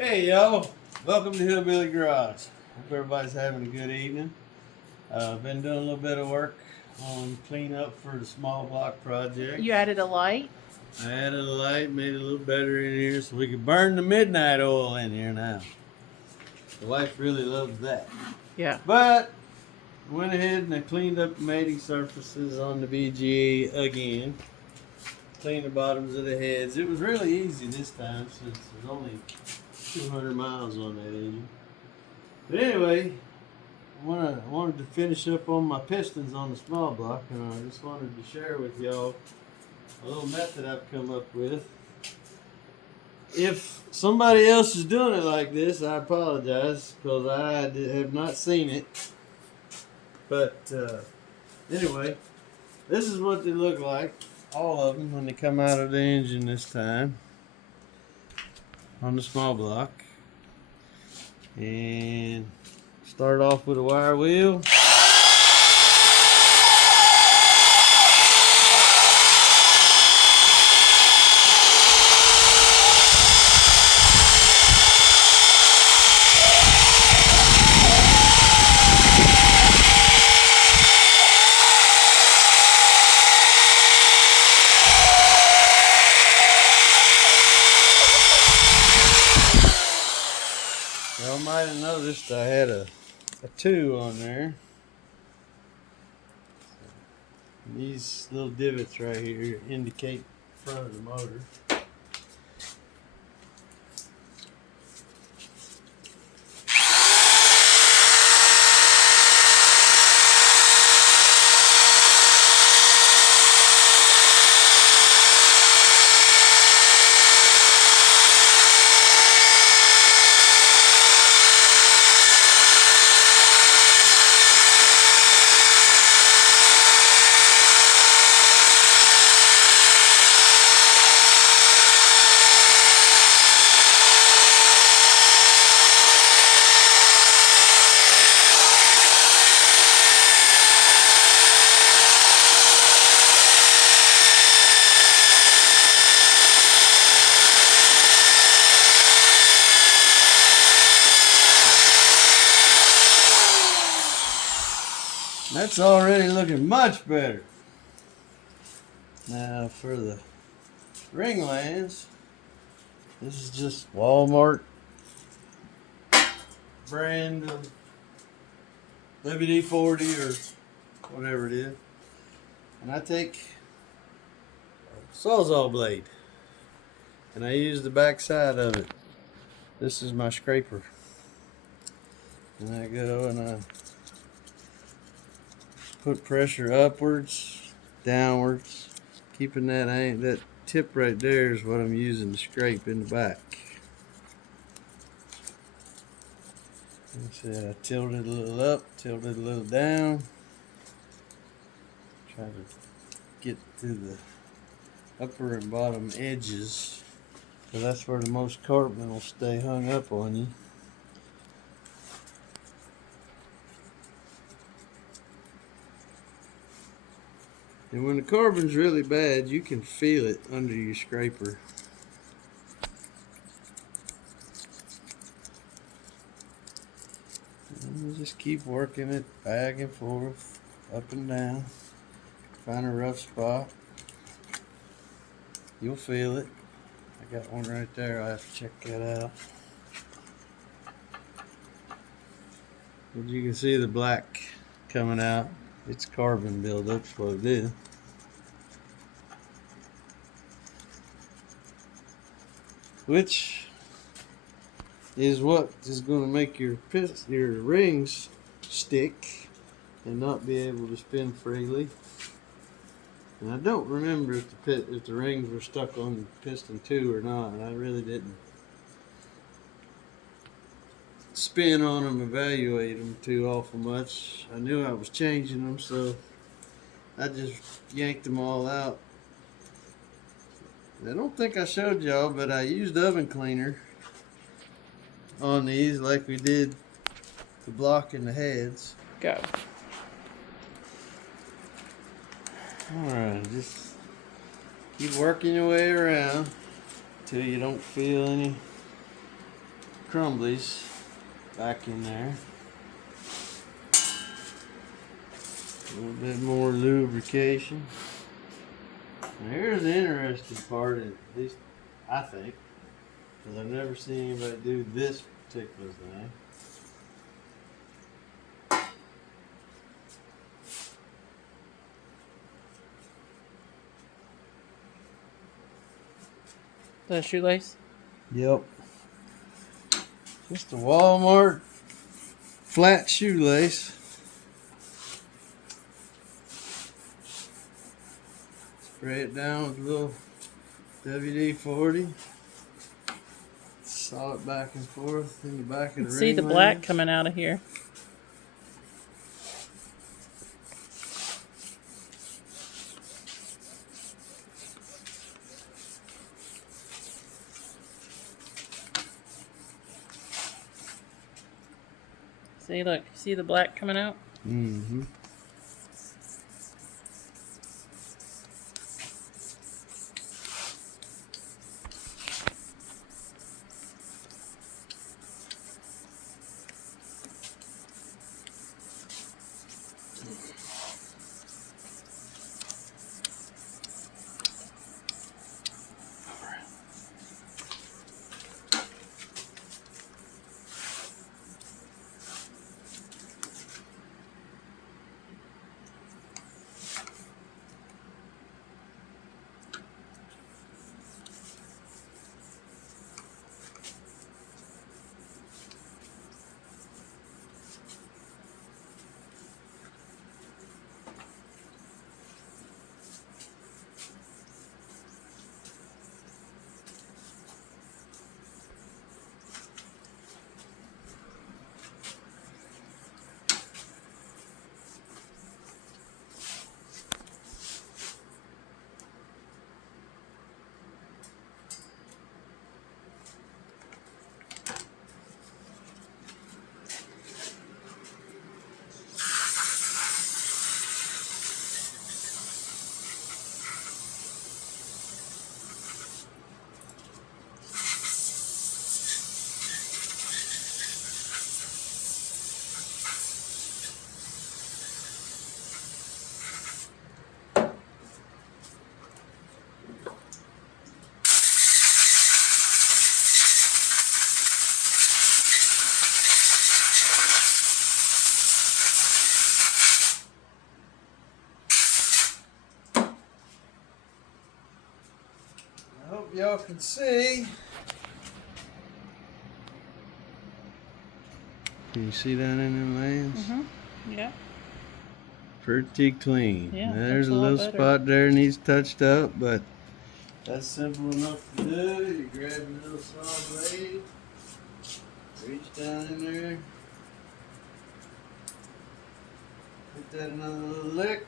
Hey y'all, welcome to Hillbilly Garage. Hope everybody's having a good evening. Been doing a little bit of work on cleanup for the small block project. You added a light? I added a light, made it a little better in here so we can burn the midnight oil in here now. The wife really loves that. Yeah. But went ahead and I cleaned up the mating surfaces on the VGA again. Cleaned the bottoms of the heads. It was really easy this time since there's only 200 miles on that engine. But anyway, I wanted to finish up on my pistons on the small block, and I just wanted to share with y'all a little method I've come up with. If somebody else is doing it like this, I apologize because I have not seen it. But anyway, this is what they look like, all of them, when they come out of the engine this time on the small block. And start off with a wire wheel. Y'all might have noticed I had a 2 on there. These little divots right here indicate the front of the motor. That's already looking much better. Now for the ring lands, this is just Walmart brand of WD-40 or whatever it is. And I take a Sawzall blade and I use the back side of it. This is my scraper. And I go and I put pressure upwards, downwards, keeping that tip right there is what I'm using to scrape in the back. See, I tilt it a little up, tilt it a little down. Try to get to the upper and bottom edges, because that's where the most carbon will stay hung up on you. And when the carbon's really bad, you can feel it under your scraper. And you just keep working it back and forth, up and down. Find a rough spot. You'll feel it. I got one right there. I have to check that out. But you can see the black coming out. It's carbon buildup, what it is. Which is what is going to make your rings stick and not be able to spin freely. And I don't remember if the rings were stuck on piston 2 or not. I really didn't spin on them, evaluate them too awful much. I knew I was changing them, so I just yanked them all out. I don't think I showed y'all, but I used oven cleaner on these like we did the block and the heads. Go. Alright, just keep working your way around until you don't feel any crumblies back in there. A little bit more lubrication. Now here's the interesting part, at least I think, because I've never seen anybody do this particular thing. The shoelace? Yep. Just a Walmart flat shoelace. Spray it down with a little WD-40. Saw it back and forth in the back of the ring. See the black coming out of here. See, look, see the black coming out? Mm-hmm. Y'all can see. Can you see down in them lanes? Mm-hmm. Yeah. Pretty clean. Yeah, There's a a lot little better. spot there needs touched up, but that's simple enough to do. You grab a little saw blade, reach down in there, hit that another little lick.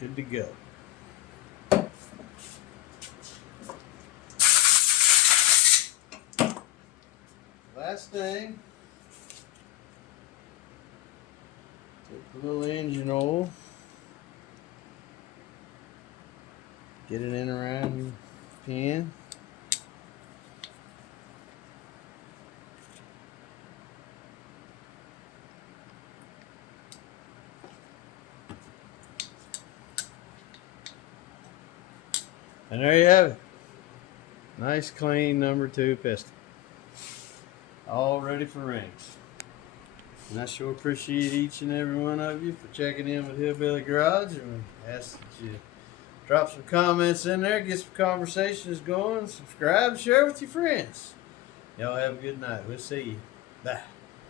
Good to go. Last thing, take a little engine oil, get it in around your pin. And there you have it. Nice clean number 2 piston. All ready for rings. And I sure appreciate each and every one of you for checking in with Hillbilly Garage. And we ask that you drop some comments in there, get some conversations going, subscribe, share with your friends. Y'all have a good night. We'll see you. Bye.